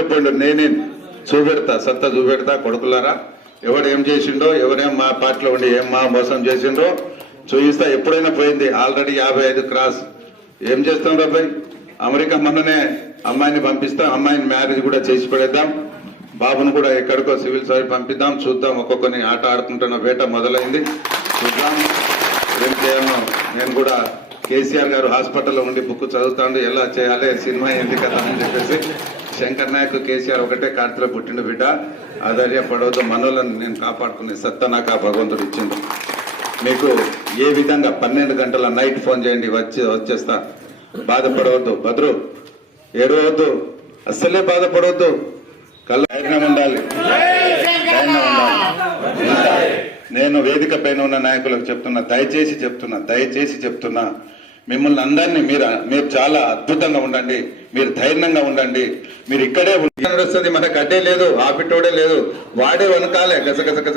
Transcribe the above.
Interview నేనే చూపెడతా సత్తా చూపెడతా కొడుకులారా. ఎవడు ఏం చేసిండో ఎవరేం మా పార్టీలో ఉండి ఏం మా మోసం చేసిండో చూయిస్తా. ఎప్పుడైనా పోయింది. ఆల్రెడీ యాభై ఐదు క్రాస్. ఏం చేస్తాం రాబాయ్ అమెరికా మొన్ననే అమ్మాయిని పంపిస్తాం. అమ్మాయిని మ్యారేజ్ కూడా చేసి పెడేద్దాం. బాబును కూడా ఎక్కడికో సివిల్ సర్వీస్ పంపిద్దాం. చూద్దాం ఒక్కొక్కరిని ఆట ఆడుకుంటున్న వేట మొదలైంది. చూద్దాం. ఏం చేయాలో. నేను కూడా కేసీఆర్ గారు హాస్పిటల్లో ఉండి బుక్ చదువుతాండు. ఎలా చేయాలి? సినిమా ఏంటి కదా అని చెప్పేసి. శంకర్ నాయక్ కేసీఆర్ ఒకటే కార్తీలో పుట్టిండు బిడ్డ. ఆధైర్యపడవద్దు మనోళ్ళని నేను కాపాడుకునే సత్తా నాకు ఆ భగవంతుడు ఇచ్చిండు. మీకు ఏ విధంగా పన్నెండు గంటల నైట్ ఫోన్ చేయండి వచ్చి వచ్చేస్తా. బాధపడవద్దు. భద్రు ఏడవద్దు. అస్సలే బాధపడవద్దు. కళ్ళ ధైర్యం ఉండాలి. ధైర్యం ఉండాలి. నేను వేదిక పైన ఉన్న నాయకులకు చెప్తున్నా దయచేసి చెప్తున్నా దయచేసి చెప్తున్నా. మిమ్మల్ని అందరినీ మీరు మీరు చాలా అద్భుతంగా ఉండండి. మీరు ధైర్యంగా ఉండండి. మీరు ఇక్కడే ఉండి వస్తుంది. మనకు అడ్డే లేదు. ఆపిటోడే లేదు. వాడే వనకాలే. గసగస గసగస